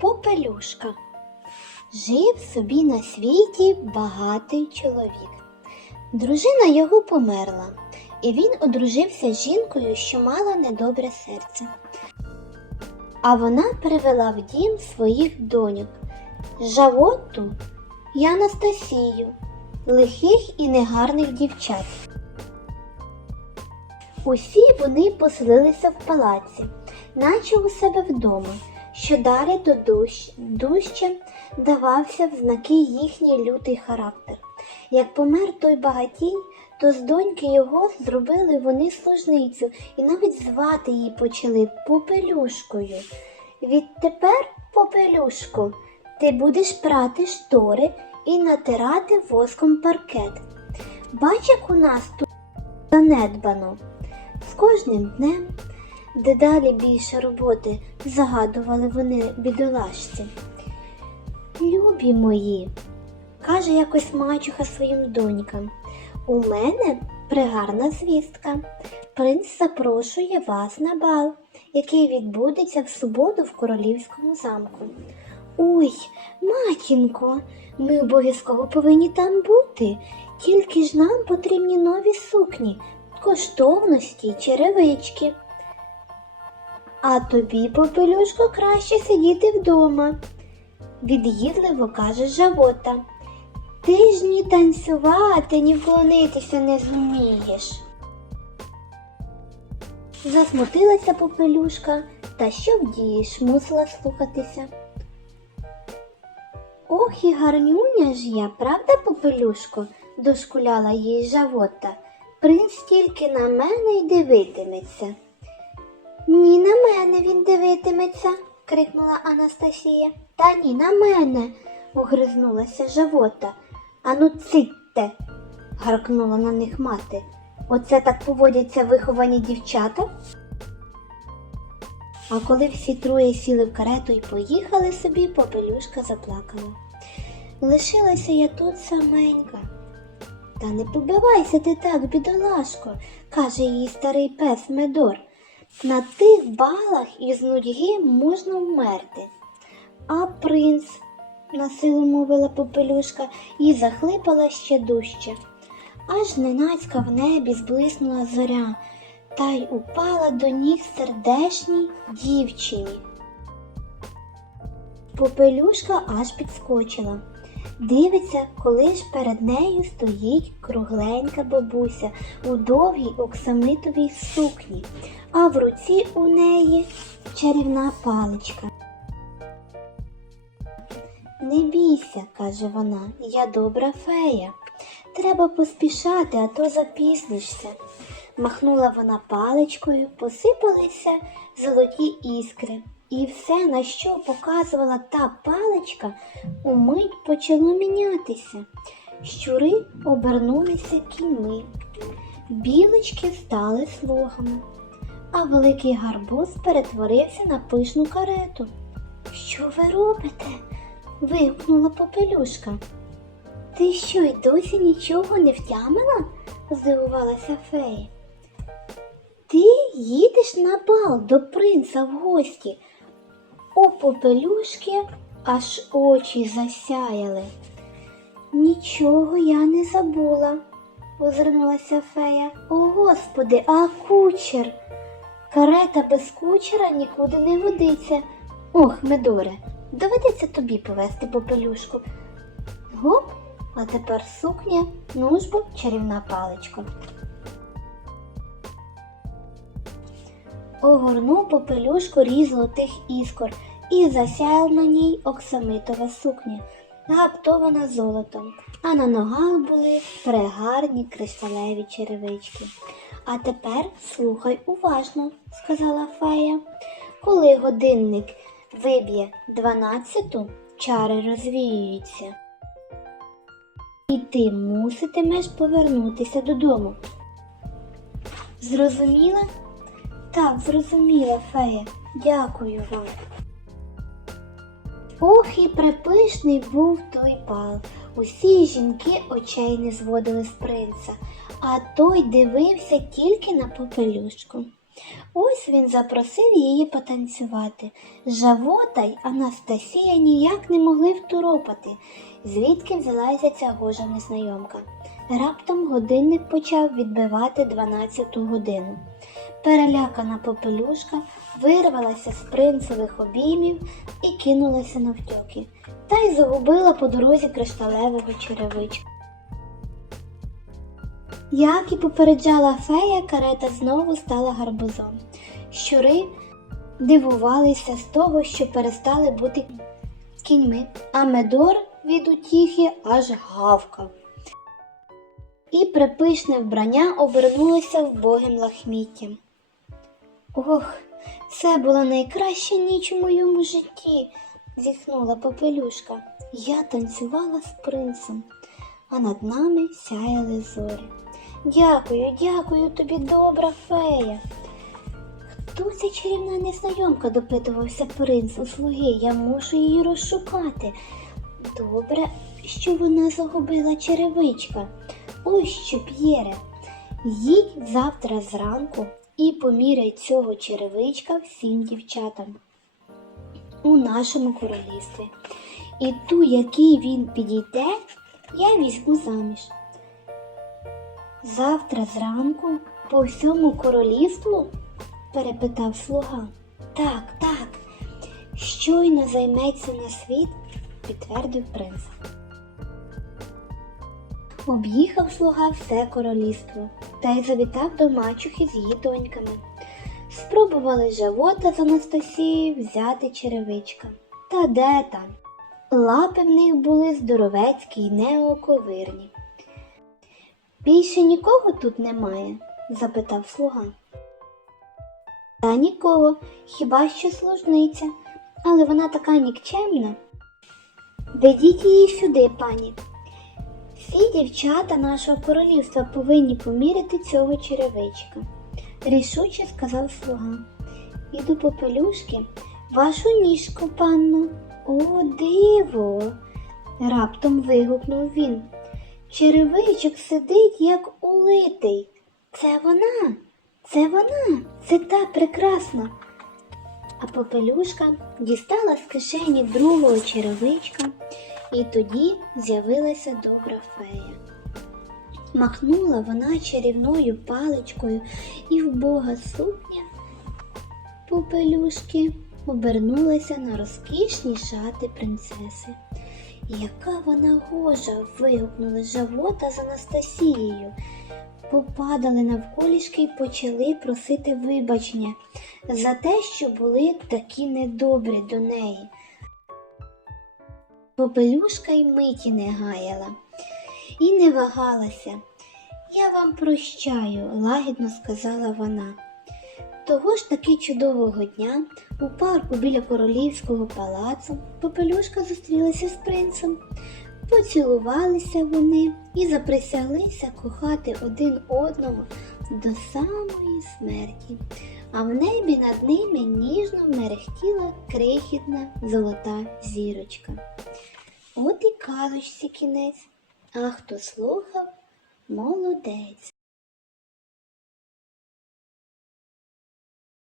Попелюшка. Жив собі на світі багатий чоловік. Дружина його померла, і він одружився з жінкою, що мала недобре серце. А вона привела в дім своїх доньок Жавотту і Анастасію, лихих і негарних дівчат. Усі вони поселилися в палаці, наче у себе вдома, що далі до дощ, дужче давався в знаки їхній лютий характер. Як помер той багатій, то з доньки його зробили вони служницю і навіть звати її почали Попелюшкою. Відтепер, Попелюшку, ти будеш прати штори і натирати воском паркет. Бач, як у нас тут занедбано. З кожним днем дедалі більше роботи загадували вони бідолашці. Любі мої, каже якось мачуха своїм донькам, у мене пригарна звістка. Принц запрошує вас на бал, який відбудеться в суботу в королівському замку. Ой, матінко, ми обов'язково повинні там бути, тільки ж нам потрібні нові сукні, коштовності й черевички. А тобі, попелюшко, краще сидіти вдома, від'їдливо каже Жабота. Ти ж ні танцювати, ні вклонитися не зумієш. Засмутилася попелюшка, та що вдієш, мусила слухатися. Ох і гарнюня ж я, правда, попелюшко? дошкуляла їй Жавота. Принц тільки на мене й дивитиметься. Ні, на мене він дивитиметься, крикнула Анастасія. Та ні, на мене, огризнулася Жавота. Ану цитьте, гаркнула на них мати. Оце так поводяться виховані дівчата. А коли всі троє сіли в карету і поїхали собі, попелюшка заплакала. Лишилася я тут саменька. Та не побивайся ти так, бідолашко, каже їй старий пес Медор. На тих балах із нудьги можна вмерти. А принц, насилу мовила попелюшка і захлипала ще дужче. Аж ненацька в небі зблиснула зоря, та й упала до ніг сердешній дівчині. Попелюшка аж підскочила. Дивиться, коли ж перед нею стоїть кругленька бабуся у довгій оксамитовій сукні, а в руці у неї чарівна паличка. Не бійся, каже вона, я добра фея. Треба поспішати, а то запізнишся. Махнула вона паличкою, посипалися золоті іскри, і все, на що показувала та паличка, умить почало мінятися. Щури обернулися кіньми, білочки стали слугами, а великий гарбуз перетворився на пишну карету. Що ви робите? вигукнула попелюшка. Ти що й досі нічого не втямила? здивувалася фея. Ти їдеш на бал до принца в гості. У попелюшки аж очі засяяли. Нічого я не забула, озирнулася фея. О, господи, а кучер. Карета без кучера нікуди не годиться. Ох, Медоре, доведеться тобі повести попелюшку. Гоп, а тепер сукня, ну ж бо чарівна паличка. Огорнув попелюшку різ золотих іскор і засяяла на ній оксамитова сукня, гаптована золотом, а на ногах були прегарні кришталеві черевички. А тепер слухай уважно, сказала фея. Коли годинник виб'є дванадцяту, чари розвіюються. І ти муситимеш повернутися додому. Зрозуміла? Так, зрозуміла, фея. Дякую вам. Ох, і припишний був той бал. Усі жінки очей не зводили з принца, а той дивився тільки на попелюшку. Ось він запросив її потанцювати. Жавота й Анастасія ніяк не могли второпати, звідки взялася ця гожа незнайомка. Раптом годинник почав відбивати 12 годину. Перелякана попелюшка вирвалася з принцевих обіймів і кинулася навтьоки, та й загубила по дорозі кришталевого черевичка. Як і попереджала фея, карета знову стала гарбузом. Щури дивувалися з того, що перестали бути кіньми, а Медор від утіхи аж гавкав. І припишне вбрання обернулося вбогим лахміттям. Ох, це була найкраща ніч у моєму житті, зітхнула попелюшка. Я танцювала з принцем, а над нами сяяли зорі. Дякую, дякую тобі, добра фея. Хто ця чарівна незнайомка? допитувався принц у слуги. Я мушу її розшукати. Добре, що вона загубила черевичка. Ось що, П'єре, їдь завтра зранку і поміряй цього черевичка всім дівчатам у нашому королівстві. І ту, який він підійде, я візьму заміж. Завтра зранку по всьому королівству? перепитав слуга. Так, так. Щойно займеться на світ, підтвердив принц. Об'їхав слуга все королівство та й завітав до мачухи з її доньками. Спробували живота з Анастасією взяти черевичка. Та де там? Лапи в них були здоровецькі й неоковирні. Більше нікого тут немає? запитав слуга. Та нікого, хіба що служниця, але вона така нікчемна. Ведіть її сюди, пані. Всі дівчата нашого королівства повинні поміряти цього черевичка, рішуче сказав слуга. І до попелюшки вашу ніжку, панно. О, диво. раптом вигукнув він. Черевичок сидить, як улитий. Це вона, це вона, це та прекрасна. А попелюшка дістала з кишені другого черевичка, і тоді з'явилася добра фея. Махнула вона чарівною паличкою, і вбога сукня попелюшки обернулася на розкішні шати принцеси. Яка вона гожа. вигукнули Жавота з Анастасією. Попадали навколішки й почали просити вибачення за те, що були такі недобрі до неї. Попелюшка й миті не гаяла і не вагалася. Я вам прощаю, лагідно сказала вона. Того ж таки чудового дня у парку біля королівського палацу Попелюшка зустрілася з принцем. Поцілувалися вони і заприсяглися кохати один одного до самої смерті, а в небі над ними ніжно мерехтіла крихітна золота зірочка. От і казочці кінець, а хто слухав, молодець.